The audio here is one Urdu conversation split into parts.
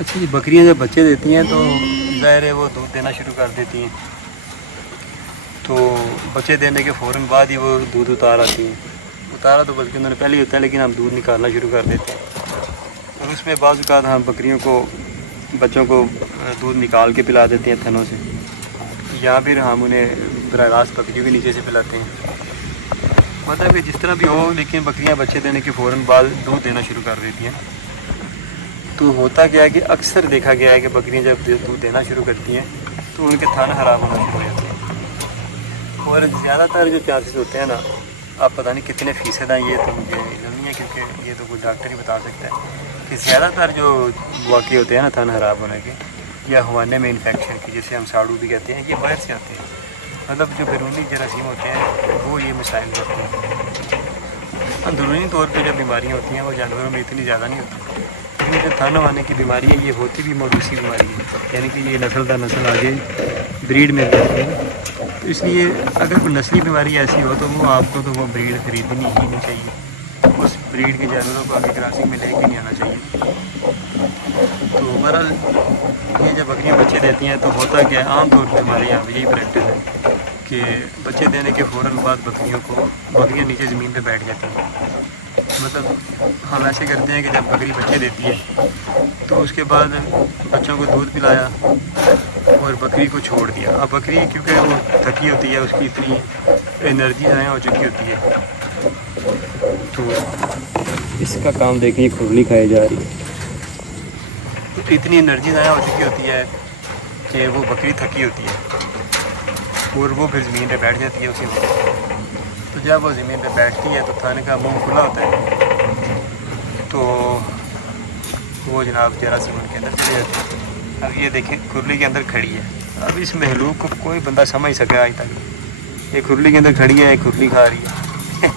اچھا جی، بکریاں جب بچے دیتی ہیں تو ظاہر ہے وہ دودھ دینا شروع کر دیتی ہیں، تو بچے دینے کے فوراً بعد ہی وہ دودھ اتار آتی ہیں. اتارا تو بلکہ انہوں نے پہلے ہی ہوتا ہے، لیکن ہم دودھ نکالنا شروع کر دیتے ہیں. اور اس میں بعض اوقات ہم بکریوں کو، بچوں کو دودھ نکال کے پلا دیتے ہیں تھنوں سے، یا پھر ہم انہیں براہ راست بکری بھی نیچے سے پلاتے ہیں. مطلب کہ جس طرح بھی ہو، لیکن بکریاں بچے دینے کے فوراً بعد دودھ دینا شروع کر دیتی ہیں. تو ہوتا کیا ہے کہ اکثر دیکھا گیا ہے کہ بکریاں جب دودھ دینا شروع کرتی ہیں تو ان کے تھن خراب ہونا شروع ہو جاتے ہیں. اور زیادہ تر جو چانسز ہوتے ہیں نا، آپ پتہ نہیں کتنے فیصد ہیں، یہ تو مجھے علم نہیں ہے، کیونکہ یہ تو کوئی ڈاکٹر ہی بتا سکتا ہے کہ زیادہ تر جو واقع ہوتے ہیں نا تھن خراب ہونے کے یا ہوانے میں انفیکشن کی، جسے ہم ساڑو بھی کہتے ہیں، یہ باہر سے آتے ہیں. مطلب جو بیرونی جراثیم ہوتے ہیں وہ یہ مسائل کرتے ہیں. اندرونی طور پہ جب بیماریاں ہوتی ہیں وہ جانوروں میں اتنی زیادہ نہیں ہوتی، لیکن جو تھن ہونے کی بیماری ہے یہ ہوتی بھی موروثی بیماری ہے، یعنی کہ یہ نسل در نسل آگے بریڈ میں رہتی ہے. تو اس لیے اگر کوئی نسلی بیماری ایسی ہو تو وہ آپ کو تو وہ بریڈ خریدنی ہی نہیں چاہیے، اس بریڈ کے جانوروں کو آگے کراسنگ میں لے کے نہیں آنا چاہیے. تو بہرحال یہ جب بکریاں بچے دیتی ہیں تو ہوتا کیا ہے، عام طور پہ ہمارے یہاں پہ یہی پریکٹس ہے کہ بچے دینے کے فوراً بعد بکریاں نیچے زمین پہ بیٹھ جاتی ہیں. مطلب ہم ایسے کرتے ہیں کہ جب بکری بچے دیتی ہے تو اس کے بعد بچوں کو دودھ پلایا اور بکری کو چھوڑ دیا. اب بکری کیونکہ وہ تھکی ہوتی ہے، اس کی اتنی انرجی ضائع ہو چکی ہوتی ہے، تو اس کا کام دیکھیں کھرلی کھائی جا رہی ہے. تو اتنی انرجی ضائع ہو چکی ہوتی ہے کہ وہ بکری تھکی ہوتی ہے اور وہ پھر زمین پہ بیٹھ جاتی ہے اسی وقت. تو جب وہ زمین پہ بیٹھتی ہے تو تھن کا منہ کھلا ہوتا ہے، تو وہ جناب جراثیم ان کے اندر چلے جاتے ہیں. اب یہ دیکھیں کھرلی کے اندر کھڑی ہے، اب اس محلوق کو کوئی بندہ سمجھ سکے آج تک، یہ کھرلی کے اندر کھڑی ہے، یہ کھرلی کھا رہی ہے.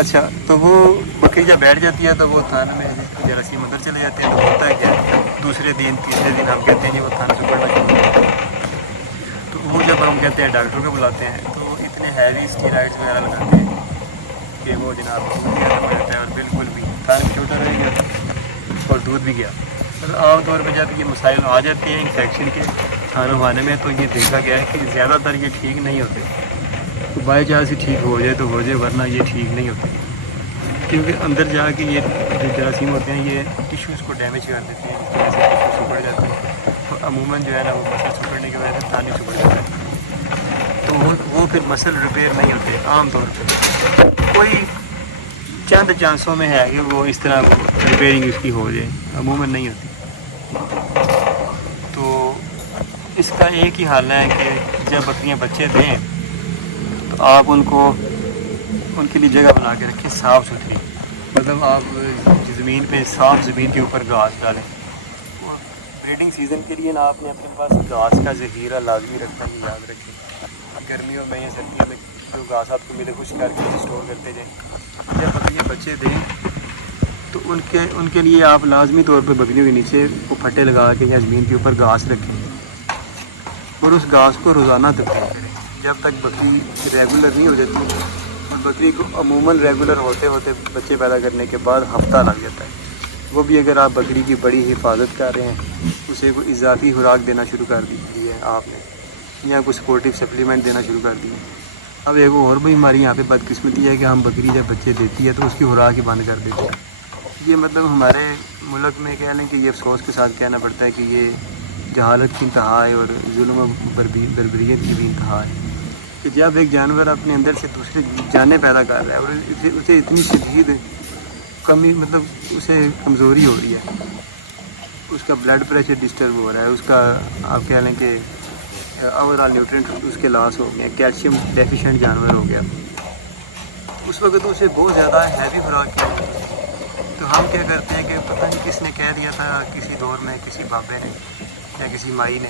اچھا، تو وہ بکری جب بیٹھ جاتی ہے تو وہ تھن میں جراثیم اندر چلے جاتے ہیں. تو ہوتا ہے کیا، دوسرے دن تیسرے دن ہم کہتے ہیں جی وہ تھن سے پڑنا شروع ہو گیا. تو وہ جب ہم کہتے ہیں ڈاکٹر کو بلاتے ہیں تو وہ اتنے ہیوی اسٹیرائڈس وغیرہ لگاتے ہیں کہ وہ جناب دودھ بھی ختم ہو جاتا ہے، اور بالکل بھی تھن چھوٹا رہ گیا اور دودھ بھی گیا. مطلب عام طور پہ جب یہ مسائل آ جاتے ہیں انفیکشن کے تھن ہونے میں تو یہ دیکھا گیا ہے کہ زیادہ تر یہ ٹھیک نہیں ہوتے. تو بائی چانس ہی ٹھیک ہو جائے تو ہو جائے، ورنہ یہ ٹھیک نہیں ہوتے، کیونکہ اندر جا کے یہ جو جراثیم ہوتے ہیں یہ ٹیشوز کو ڈیمیج کر دیتے ہیں، جس وجہ سے ٹیشو سکڑ جاتے ہیں. اور عموماً جو ہے نا وہ مسل سکڑنے کی وجہ سے تھن ہی سکڑ جاتا ہے. تو وہ پھر مسل ریپیئر نہیں ہوتے عام طور پہ. کوئی چند چانسوں میں ہے کہ وہ اس طرح ریپیئرنگ اس کی ہو جائے، عموماً نہیں ہوتی. تو اس کا ایک ہی حل ہے کہ جب بکریاں بچے دیں تو آپ ان کو ان کے لیے جگہ بنا کے رکھیں صاف ستھری. مطلب آپ زمین پہ صاف زمین کے اوپر گھاس ڈالیں. اور بریڈنگ سیزن کے لیے نا آپ نے اپنے پاس گھاس کا ذخیرہ لازمی رکھنا ہے، یاد رکھیں. گرمیوں میں یا سردیوں میں جو گھاس آپ کو ملے خشک کر کے اسٹور کرتے جائیں. جب بکریاں بچے دیں تو ان کے لیے آپ لازمی طور پہ بکریوں کے نیچے وہ پھٹے لگا کے یا زمین کے اوپر گھاس رکھیں اور اس گھاس کو روزانہ تبدیل کریں جب تک بکری ریگولر نہیں ہو جاتی. اور بکری کو عموماً ریگولر ہوتے ہوتے بچے پیدا کرنے کے بعد ہفتہ لگ جاتا ہے. وہ بھی اگر آپ بکری کی بڑی حفاظت کر رہے ہیں، اسے کوئی اضافی خوراک دینا شروع کر دی ہے آپ نے، یا کوئی سپورٹیو سپلیمنٹ دینا شروع کر دی ہے. اب ایک اور بھی ہماری یہاں پہ بدقسمتی ہے کہ ہم بکری جب بچے دیتی ہے تو اس کی خوراک ہی بند کر دیتے ہیں. یہ مطلب ہمارے ملک میں کہہ لیں کہ یہ افسوس کے ساتھ کہنا پڑتا ہے کہ یہ جہالت کی انتہا ہے اور ظلم و بربریت کی بھی انتہا ہے کہ جب ایک جانور اپنے اندر سے دوسرے جانیں پیدا کر رہا ہے اور اسے اتنی شدید کمی، مطلب اسے کمزوری ہو رہی ہے، اس کا بلڈ پریشر ڈسٹرب ہو رہا ہے، اس کا آپ کہہ لیں کہ اوور آل نیوٹرینٹ اس کے لاس ہو گیا، کیلشیم ڈیفیشینٹ جانور ہو گیا، اس وقت اسے بہت زیادہ ہیوی خوراک کی ضرورت ہے. تو ہم کیا کرتے ہیں کہ پتہ نہیں کس نے کہہ دیا تھا کسی دور میں، کسی بابے نے یا کسی مائی نے،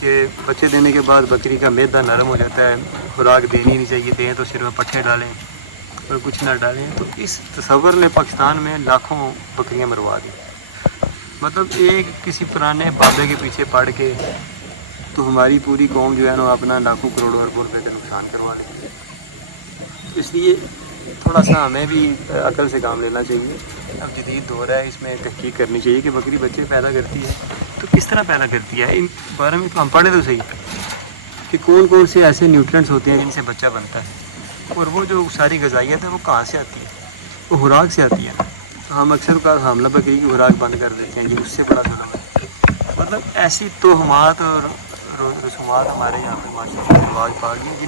کہ بچے دینے کے بعد بکری کا معدہ نرم ہو جاتا ہے، خوراک دینی نہیں چاہیے، دیں تو صرف پٹھے ڈالیں اور کچھ نہ ڈالیں. تو اس تصور نے پاکستان میں لاکھوں بکریاں مروا دی. مطلب ایک کسی پرانے بابے کے پیچھے پڑھ کے تو ہماری پوری قوم جو ہے نا اپنا لاکھوں کروڑوں اربوں روپے کا نقصان کروا لیتی ہے. اس لیے تھوڑا سا ہمیں بھی عقل سے کام لینا چاہیے. اب جدید دور ہے، اس میں تحقیق کرنی چاہیے کہ بکری بچے پیدا کرتی ہے تو کس طرح پیدا کرتی ہے. ان بارے میں تو ہم پڑھیں تو صحیح کہ کون کون سے ایسے نیوٹرینٹس ہوتے ہیں جن سے بچہ بنتا ہے، اور وہ جو ساری غذائیت ہے وہ کہاں سے آتی ہے، وہ خوراک سے آتی ہے. تو ہم اکثر اوقات حاملہ بکری کی خوراک بند کر دیتے ہیں جی، اس سے بڑا ظلم ہے. مطلب ایسی توہمات اور رسومات ہمارے یہاں پہ معاشرے میں رواج پا گئی ہیں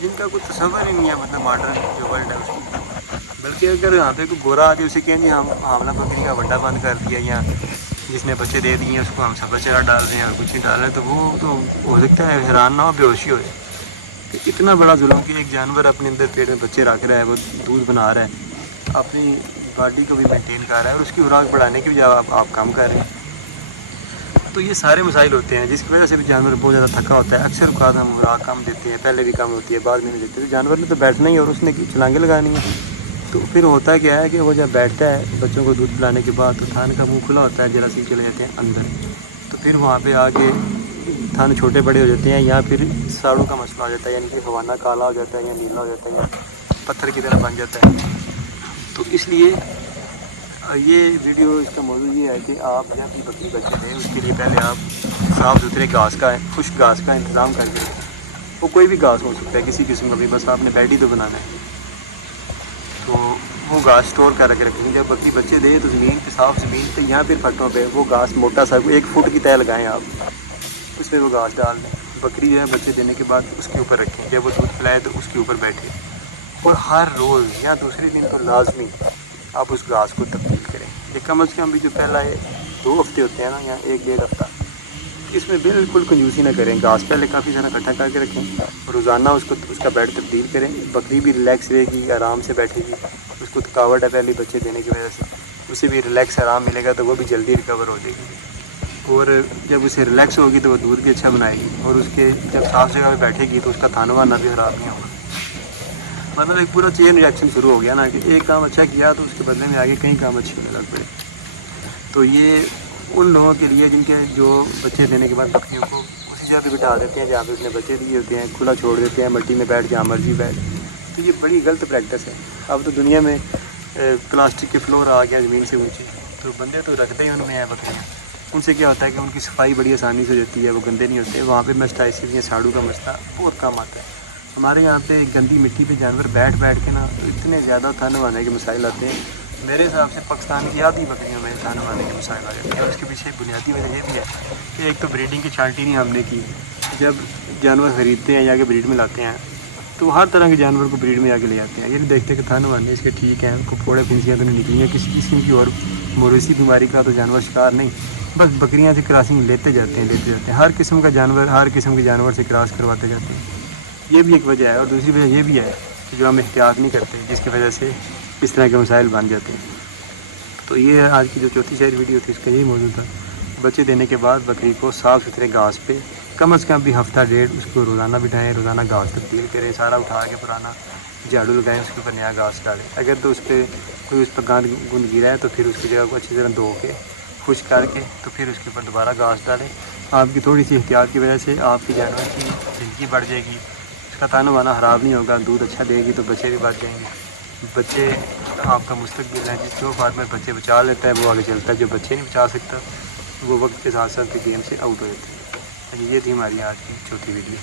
جن کا کوئی تصور ہی نہیں ہے. مطلب ماڈرن جو ورلڈ ہے اس کی، بلکہ اگر یہاں پہ کوئی گورا آتی اسے کہیں جی ہم حاملہ بکری کا ونڈا بند کر دیا، یا جس نے بچے دے دیے اس کو ہم سبز چارہ ڈال دیں اور کچھ نہیں ڈال رہے، تو وہ تو ہو سکتا ہے حیران نہ ہو، بے ہوشی ہو جائے کہ اتنا بڑا ظلم کہ ایک جانور اپنے اندر پیٹ میں بچے رکھ رہا ہے، وہ دودھ بنا رہا ہے، اپنی باڈی کو بھی مینٹین کر رہا ہے، اور اس کی خوراک بڑھانے کی بجائے آپ کم کر رہے ہیں. تو یہ سارے مسائل ہوتے ہیں جس کی وجہ سے بھی جانور بہت زیادہ تھکا ہوتا ہے. اکثر اوقات ہم خوراک کم دیتے ہیں، پہلے بھی کم ہوتی ہے، بعد میں نہیں دیتے. تو جانور نے تو بیٹھنا ہی اور اس نے چھلانگیں لگانی ہے. تو پھر ہوتا کیا ہے کہ وہ جب بیٹھتا ہے بچوں کو دودھ پلانے کے بعد، تو تھان کا منہ کھلا ہوتا ہے، جراثیم چلے جاتے ہیں اندر. تو پھر وہاں پہ آ کے تھن چھوٹے بڑے ہو جاتے ہیں، یا پھر ساڑوں کا مسئلہ ہو جاتا ہے، یعنی کہ ہوانہ کالا ہو جاتا ہے یا نیلا ہو جاتا ہے یا پتھر کی طرح بن جاتا ہے. تو اس لیے یہ ویڈیو اس کا موضوع یہ ہے کہ آپ جب بھی بکری بچے دیں اس کے لیے پہلے آپ صاف ستھرے گھاس کا خشک گھاس کا انتظام کر کے رکھیں. وہ کوئی بھی گھاس ہو سکتا ہے، کسی قسم کا بھی، بس آپ نے بیڈ ہی تو بنانا ہے. تو وہ گھاس اسٹور کر کے رکھیں. جب بکری بچے دے تو زمین پہ، صاف زمین پہ یا پھر پٹوں پہ وہ گھاس موٹا سا 1 فٹ کی طے لگائیں آپ، اس میں وہ گھاس ڈال دیں. بکری جو ہے بچے دینے کے بعد اس کے اوپر رکھیں، جب وہ دودھ پلائے تو اس کے اوپر بیٹھے، اور ہر روز یا دوسرے دن تو لازمی آپ اس گھاس کو تبدیل کریں. یہ کم از کم بھی جو پہلا 2 ہفتے ہوتے ہیں نا، یا 1-1.5 ہفتہ، اس میں بالکل کنجوسی نہ کریں. گھاس پہلے کافی سارا اکٹھا کر کے رکھیں، روزانہ اس کا بیڈ تبدیل کریں. بکری بھی ریلیکس رہے گی، آرام سے بیٹھے گی. اس کو تھکاوٹ ہے پہلے بچے دینے کی وجہ سے، اسے بھی ریلیکس آرام ملے گا تو وہ بھی جلدی ریکور ہو جائے گی. اور جب اسے ریلیکس ہوگی تو وہ دودھ بھی اچھا بنائے گی، اور اس کے جب صاف جگہ پہ بیٹھے گی تو اس کا تھن وانا بھی خراب نہیں ہوگا. مطلب ایک پورا چین ریئیکشن شروع ہو گیا نا، کہ ایک کام اچھا کیا تو اس کے بدلے میں آگے کئی کام اچھے ہونے لگ پڑے. تو یہ ان لوگوں کے لیے جن کے جو بچے دینے کے بعد بکریوں کو اسی جگہ پہ بٹھا دیتے ہیں جہاں پہ اس نے بچے دیے ہوتے ہیں، کھلا چھوڑ دیتے ہیں، مٹی میں بیٹھ جہاں مرضی بیٹھ. تو یہ بڑی غلط پریکٹس ہے. اب تو دنیا میں پلاسٹک کے فلور آ گیا زمین سے اونچے، تو بندے تو رکھتے ہی ان میں ہیں بکریاں. ان سے کیا ہوتا ہے کہ ان کی صفائی بڑی آسانی سے ہو جاتی ہے، وہ گندے نہیں ہوتے. وہاں پہ مسٹائسس یا ساڑو کا مسئلہ بہت کم آتا ہے. ہمارے یہاں پہ گندی مٹی پہ جانور بیٹھ کے نا تو اتنے زیادہ تھن وانے کے مسائل آتے ہیں. میرے حساب سے پاکستان کی آدھی بکریوں میں تھن وانے کے مسائل آ جاتے ہیں. اس کے پیچھے بنیادی وجہ یہ بھی ہے کہ ایک تو بریڈنگ کی چھانٹی نہیں ہم نے کی. جب جانور خریدتے ہیں یا کہ بریڈ میں لاتے ہیں تو ہر طرح کے جانور کو بریڈ میں آ کے لے جاتے ہیں. یہ نہیں دیکھتے کہ تھن وانے اس کے ٹھیک ہیں، ان کو پھوڑے پھنسیاں تو نہیں نکلی ہیں، کسی قسم کی اور موروثی بیماری کا تو جانور شکار نہیں. بس بکریاں سے کراسنگ لیتے جاتے ہیں. ہر قسم کا جانور ہر قسم کے جانور سے کراس کرواتے جاتے ہیں. یہ بھی ایک وجہ ہے. اور دوسری وجہ یہ بھی ہے کہ جو ہم احتیاط نہیں کرتے، جس کی وجہ سے اس طرح کے مسائل بن جاتے ہیں. تو یہ آج کی جو چوتھی شاید ویڈیو تھی، اس کا یہی موضوع تھا. بچے دینے کے بعد بکری کو صاف ستھرے گھاس پہ کم از کم بھی ہفتہ ڈیڑھ اس کو روزانہ بٹھائیں، روزانہ گھاس تبدیل کریں، سارا اٹھا کے پرانا جھاڑو لگائیں، اس کے اوپر نیا گھاس ڈالیں. اگر تو اس پہ کوئی اس پر گند گرا ہے تو پھر اس کی جگہ کو اچھی طرح دھو کے خشک کر کے تو پھر اس کے اوپر دوبارہ گھاس ڈالیں. آپ کی تھوڑی سی احتیاط کی وجہ سے آپ کی جانور کی زندگی بڑھ جائے گی. اس کا تھن وانا خراب نہیں ہوگا، دودھ اچھا دے گی تو بچے بھی بچ جائیں گے. بچے آپ کا مستقبل ہے. جو فارمر بچے بچا لیتا ہے وہ آگے چلتا ہے، جو بچے نہیں بچا سکتا وہ وقت کے ساتھ ساتھ گیم سے آؤٹ ہو جاتا ہے. یہ تھی ہماری آج کی چوتھی ویڈیو.